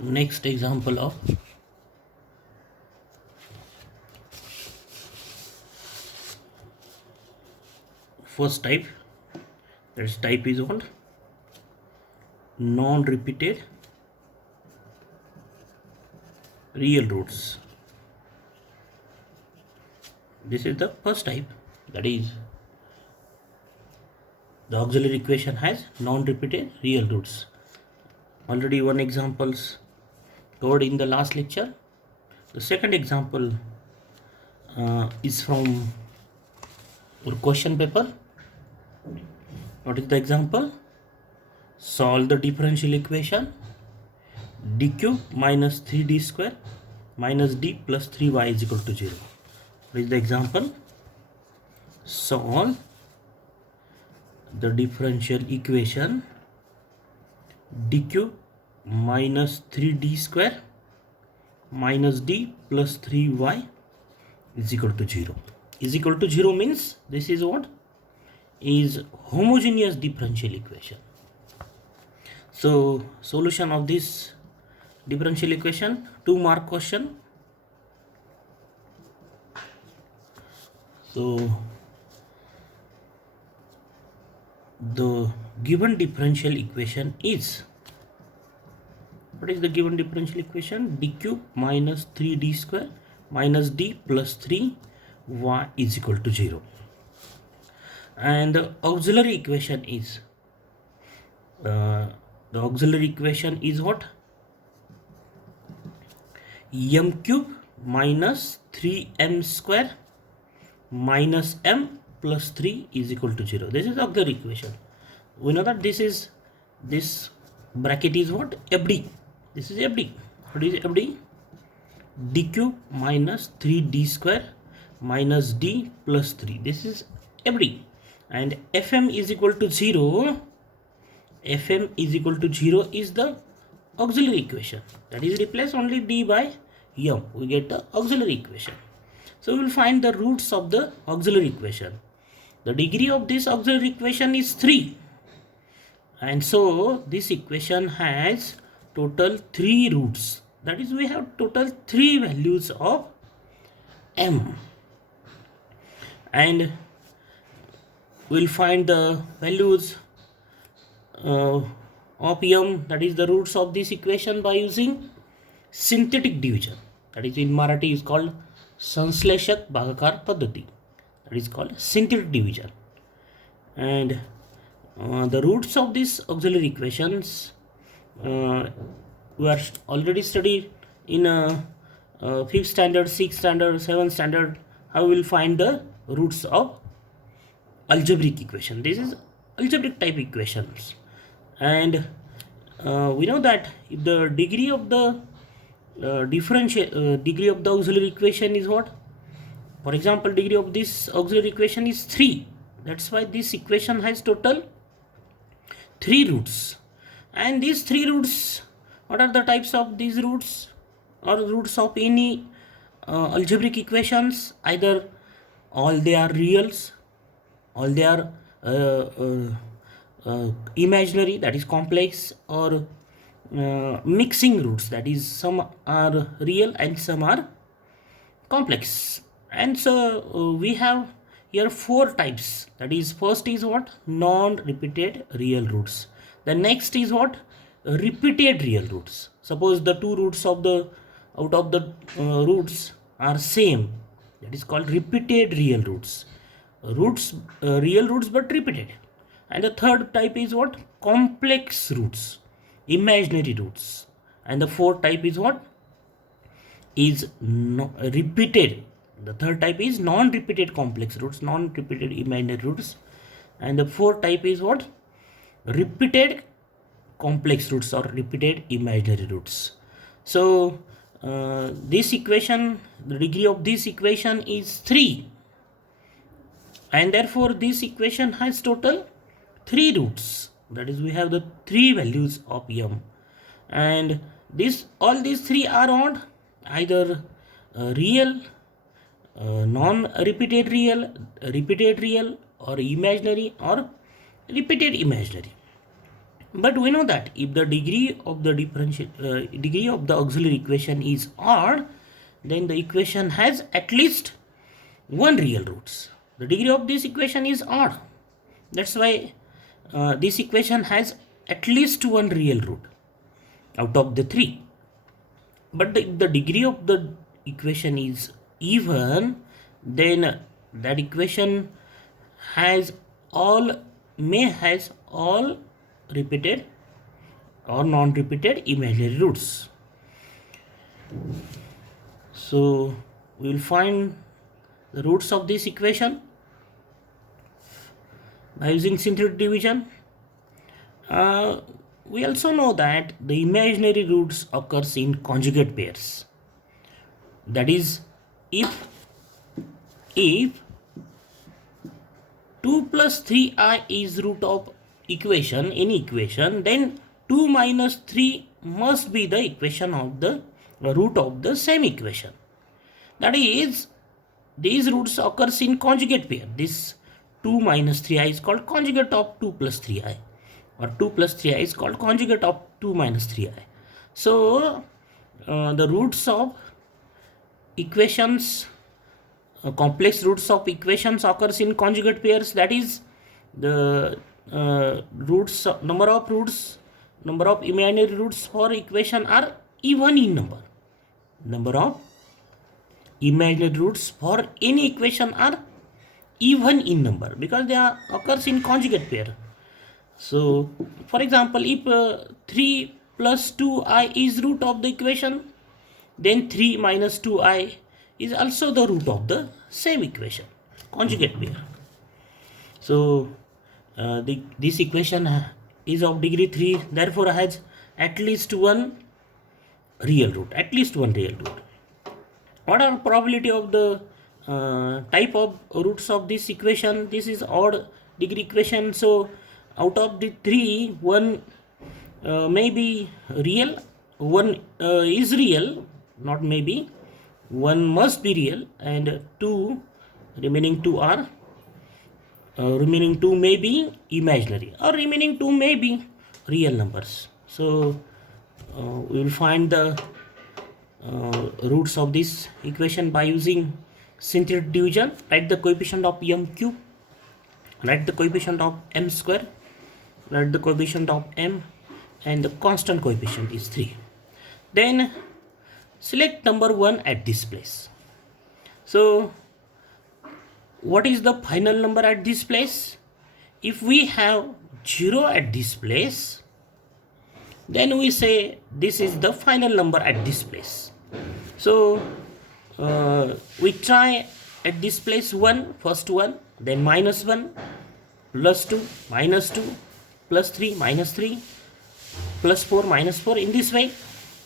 Next example of first type, that type is what? Non-repeated real roots. This is the first type, that is the auxiliary equation has non-repeated real roots. Already one examples covered in the last lecture. The second example is from our question paper. What is the example? Solve the differential equation d cube minus 3d square minus d plus 3y is equal to 0. What is the example? Solve the differential equation d cube minus 3d square minus d plus 3y is equal to 0. Is equal to 0 means this is what? Is homogeneous differential equation. So solution of this differential equation, 2 mark question. So the given differential equation is, what is the given differential equation? D cube minus 3d square minus d plus 3y is equal to 0. And the auxiliary equation is, the auxiliary equation is what? M cube minus 3m square minus m plus 3 is equal to 0. This is the auxiliary equation. We know that this bracket is what? FD. This is FD. What is FD? D cube minus 3d square minus d plus 3. This is FD. And Fm is equal to 0. Fm is equal to 0 is the auxiliary equation. That is, replace only d by m. We get the auxiliary equation. So we will find the roots of the auxiliary equation. The degree of this auxiliary equation is 3. And so this equation has total 3 roots. That is, we have total 3 values of m. And we will find the values of m, that is the roots of this equation, by using synthetic division. That is, in Marathi is called संश्लेषक भागाकार पद्धति. That is called synthetic division. And the roots of these auxiliary equations we are already studied in 5th standard, 6th standard, 7th standard. How we will find the roots of algebraic equation. This is algebraic type equations. And we know that if the degree of the degree of the auxiliary equation is what? For example, degree of this auxiliary equation is 3. That's why this equation has total 3 roots. And these 3 roots, what are the types of these roots? Or roots of any algebraic equations? Either all they are reals, all they are imaginary, that is complex, or mixing roots, that is some are real and some are complex. And so we have here 4 types. That is, first is what? Non-repeated real roots. The next is what? Repeated real roots. Suppose the 2 roots of the out of the roots are same, that is called repeated real roots. Real roots but repeated. And the third type is what? Complex roots, imaginary roots. And the fourth type is what? Is repeated. The third type is non-repeated complex roots, non-repeated imaginary roots. And the fourth type is what? Repeated complex roots or repeated imaginary roots. So this equation, the degree of this equation is 3. And therefore this equation has total 3 roots. That is, we have the 3 values of m. And all these 3 are on either real, non-repeated real, repeated real, or imaginary, or repeated imaginary. But we know that if the degree of the auxiliary equation is odd, then the equation has at least one real roots. The degree of this equation is odd. That's why this equation has at least one real root out of the three. But the degree of the equation is even, then that equation has all repeated or non-repeated imaginary roots. So we will find the roots of this equation by using synthetic division. We also know that the imaginary roots occurs in conjugate pairs. That is, if 2 plus 3i is root of any equation, then 2 minus 3 must be the equation of the root of the same equation. That is, these roots occurs in conjugate pair. This 2 minus 3i is called conjugate of 2 plus 3i, or 2 plus 3i is called conjugate of 2 minus 3i. So the roots of equations, complex roots of equations occurs in conjugate pairs. That is, the number of imaginary roots for equation are even in number. Number of imaginary roots for any equation are even in number because they occurs in conjugate pair. So for example, if 3 plus 2i is root of the equation, then 3 minus 2i is also the root of the same equation, conjugate pair. So this equation is of degree 3, therefore has at least one real root. What are probability of the type of roots of this equation? This is odd degree equation, so out of the 3, one may be real, one is real, not maybe, one must be real, and remaining two may be imaginary, or remaining 2 may be real numbers. So we will find the roots of this equation by using synthetic division. Write the coefficient of m cube, write the coefficient of m square, write the coefficient of m, and the constant coefficient is 3. Then select number 1 at this place. So what is the final number at this place? If we have 0 at this place, then we say this is the final number at this place. So we try at this place 1, first 1, then minus 1, plus 2, minus 2, plus 3, minus 3, plus 4, minus 4. In this way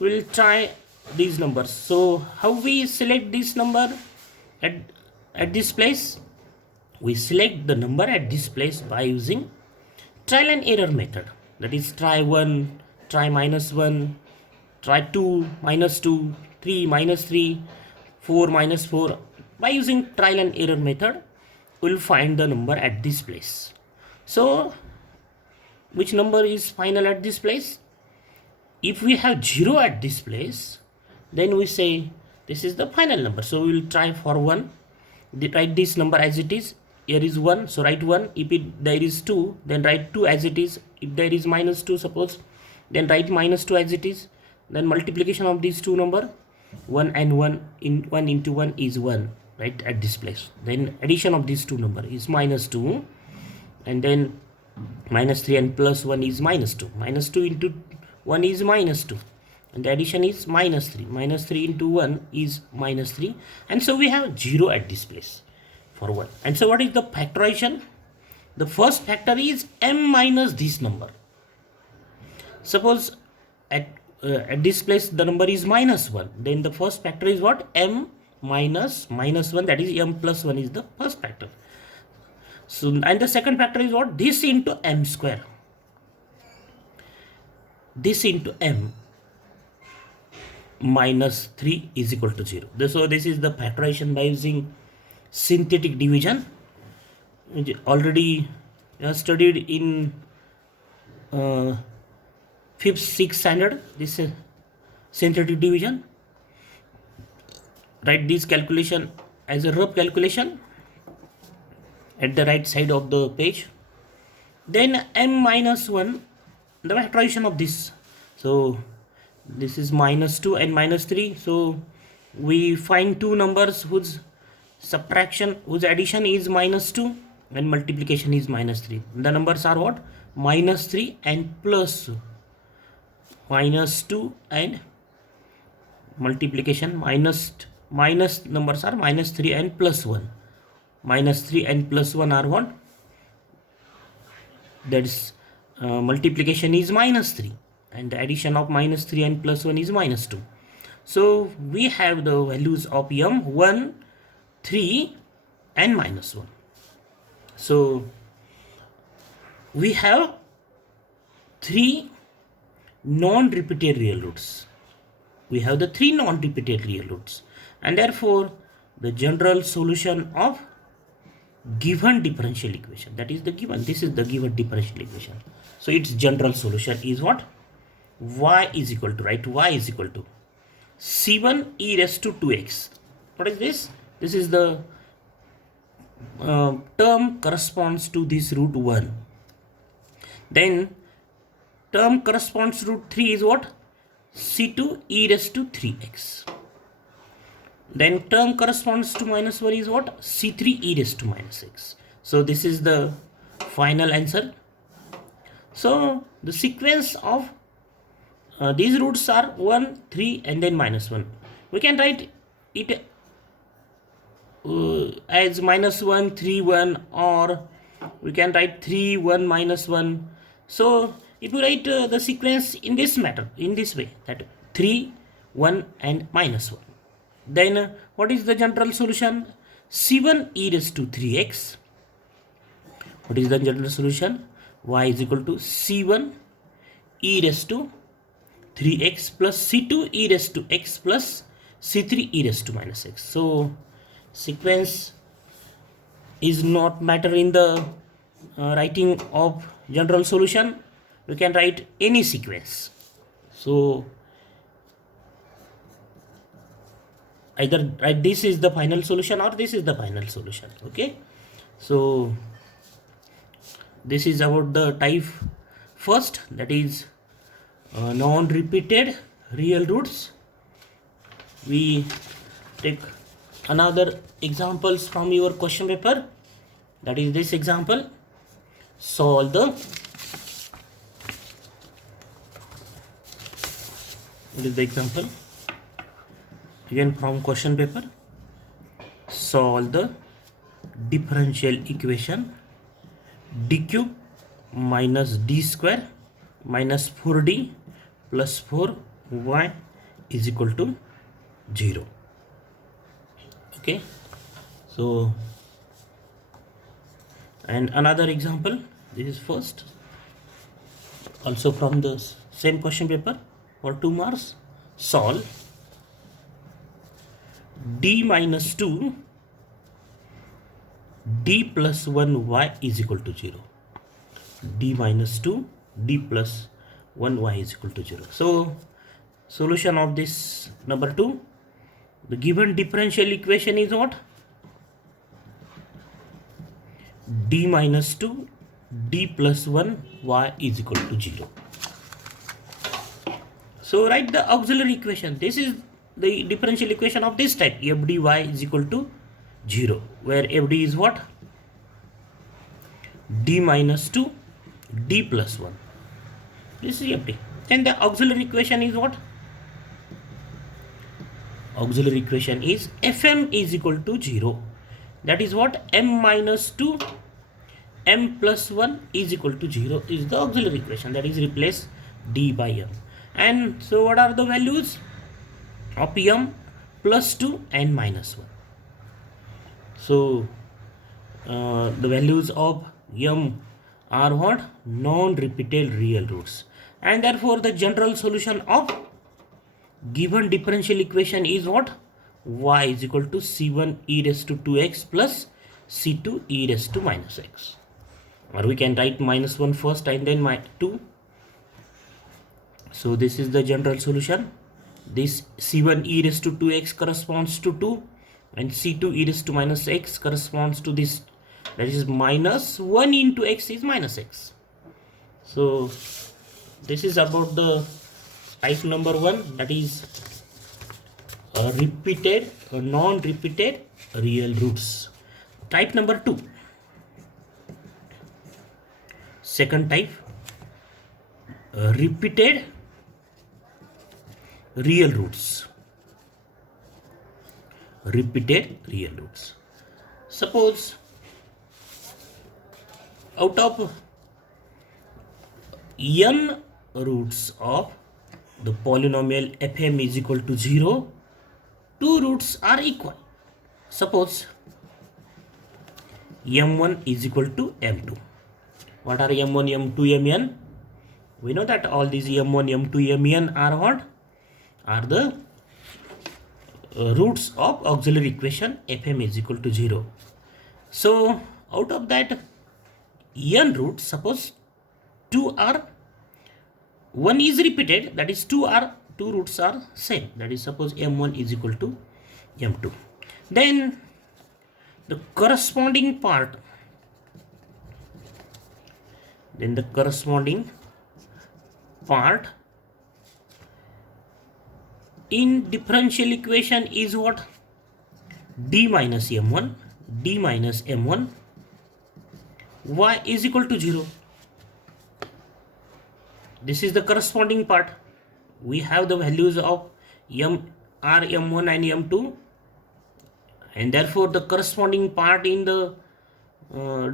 we will try these numbers. So how we select this number at this place? We select the number at this place by using trial and error method. That is, try 1, try minus 1, try 2, minus 2, 3, minus 3, 4, minus 4. By using trial and error method, we will find the number at this place. So which number is final at this place? If we have 0 at this place, then we say this is the final number. So we will try for 1. Write this number as it is. Here is 1, so write 1. If there is 2, then write 2 as it is. If there is minus 2, suppose, then write minus 2 as it is. Then multiplication of these two number, 1 and 1 into 1 is 1, right, at this place. Then addition of these two number is minus 2, and then minus 3 and plus 1 is minus 2. Minus 2 into 1 is minus 2, and the addition is minus 3. Minus 3 into 1 is minus 3, and so we have 0 at this place for 1. And so what is the factorization? The first factor is m minus this number. Suppose at this place the number is minus 1, then the first factor is what? M minus 1, that is m plus 1 is the first factor. So, and the second factor is what? This into m square. This into m minus 3 is equal to 0. So this is the factorization by using synthetic division. Already studied in uh, fifth, sixth standard, this synthetic division. Write this calculation as a rough calculation at the right side of the page. Then m minus 1, the factorization of this. So this is minus 2 and minus 3. So we find two numbers whose subtraction, whose addition is minus 2 and multiplication is minus 3. The numbers are what? Minus 3 and plus minus 2, and multiplication minus numbers are minus 3 and plus 1. Minus 3 and plus 1 are what? That is multiplication is minus 3, and the addition of minus 3 and plus 1 is minus 2. So we have the values of m 1, 3 and minus 1. So we have three non-repeated real roots. We have the three non-repeated real roots, and therefore the general solution of given differential equation, that is the given, this is the given differential equation. So its general solution is what? Y is equal to, right, y is equal to c1 e raised to 2x. What is this? This is the term corresponds to this root 1. Then term corresponds to root 3 is what? c2 e raised to 3x. Then term corresponds to minus 1 is what? c3 e raised to minus x. So this is the final answer. So the sequence of these roots are 1, 3 and then minus 1. We can write it as minus 1, 3, 1, or we can write 3, 1, minus 1. So if you write the sequence in this matter, in this way, that 3, 1 and minus 1. Then what is the general solution? c1 e raised to 3x. What is the general solution? Y is equal to c1 e raised to 3x plus c2 e raised to x plus c3 e raised to minus x. So sequence is not matter in the writing of general solution. We can write any sequence. So either write this is the final solution or this is the final solution. Okay, so this is about the type first, that is non-repeated real roots. We take another examples from your question paper, that is this example. Solve the, what is the example? Again from question paper. Solve the differential equation d cube minus d square minus 4d plus 4y is equal to 0. Okay, so and another example, this is first, also from the same question paper for 2 marks. Solve d minus 2 d plus 1 y is equal to 0. D minus 2 d plus 1 y is equal to 0. So solution of this number 2, the given differential equation is what? D minus 2 d plus 1 y is equal to 0. So write the auxiliary equation. This is the differential equation of this type, f dy is equal to 0, where f d is what? D minus 2 d plus 1. This is f d. Then the auxiliary equation is what? Auxiliary equation is fm is equal to 0. That is what? M minus 2 m plus 1 is equal to 0 is the auxiliary equation, that is replace d by m. And so what are the values of m? Plus 2 and minus 1. So the values of m are what? Non-repeated real roots, and therefore the general solution of given differential equation is what? Y is equal to c1 e raised to 2x plus c2 e raised to minus x, or we can write minus 1 first and then 2. So this is the general solution. This c1 e raised to 2x corresponds to 2 and c2 e raised to minus x corresponds to this, that is minus 1 into x is minus x. So this is about the type number 1, that is repeated non-repeated real roots. Type number 2, second type, repeated real roots. Repeated real roots. Suppose out of n roots of the polynomial fm is equal to 0, two roots are equal. Suppose m1 is equal to m2. What are m1, m2, mn? We know that all these m1, m2, mn are what? Are the roots of auxiliary equation fm is equal to 0. So out of that n roots, suppose 2 are, 1 is repeated, that is 2 roots are same, that is suppose m1 is equal to m2. Then the corresponding part, in differential equation is what? D minus m1 y is equal to 0. This is the corresponding part. We have the values of m1 and m2, and therefore the corresponding part in the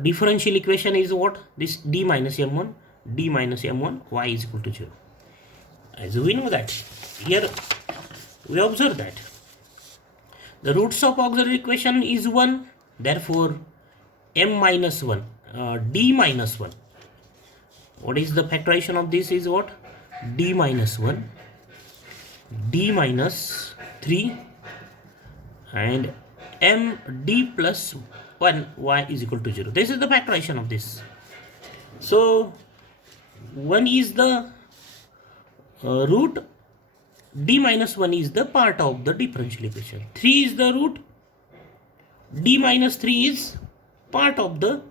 differential equation is what? This d minus m1 y is equal to 0. As we know that here we observe that the roots of auxiliary equation is 1, therefore m minus 1, d minus 1. What is the factorization of this is what? D minus 1, d minus 3 and m d plus 1 y is equal to 0. This is the factorization of this. So 1 is the root, d minus 1 is the part of the differential equation, 3 is the root, d minus 3 is part of the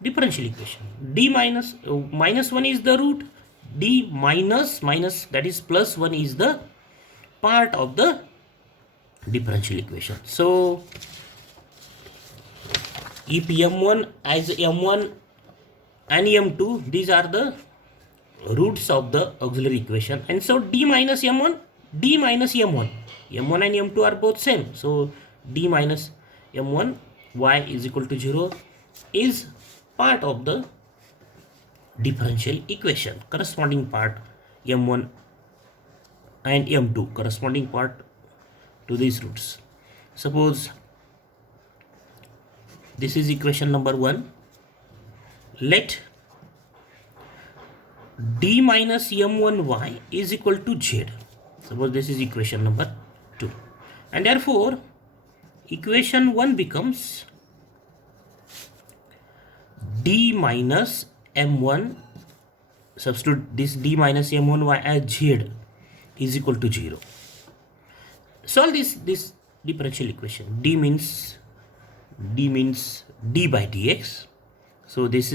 differential equation, d minus 1 is the root, d minus that is plus 1 is the part of the differential equation. So if m1 as m1 and m2, these are the roots of the auxiliary equation, and so d minus m1 and m2 are both same, so d minus m1 y is equal to 0 is part of the differential equation, corresponding part m1 and m2, corresponding part to these roots. Suppose this is equation number 1. Let d minus m1y is equal to z. Suppose this is equation number 2, and therefore equation 1 becomes d minus m1, substitute this d minus m1y as z is equal to 0. Solve this differential equation. D means d by dx, so this is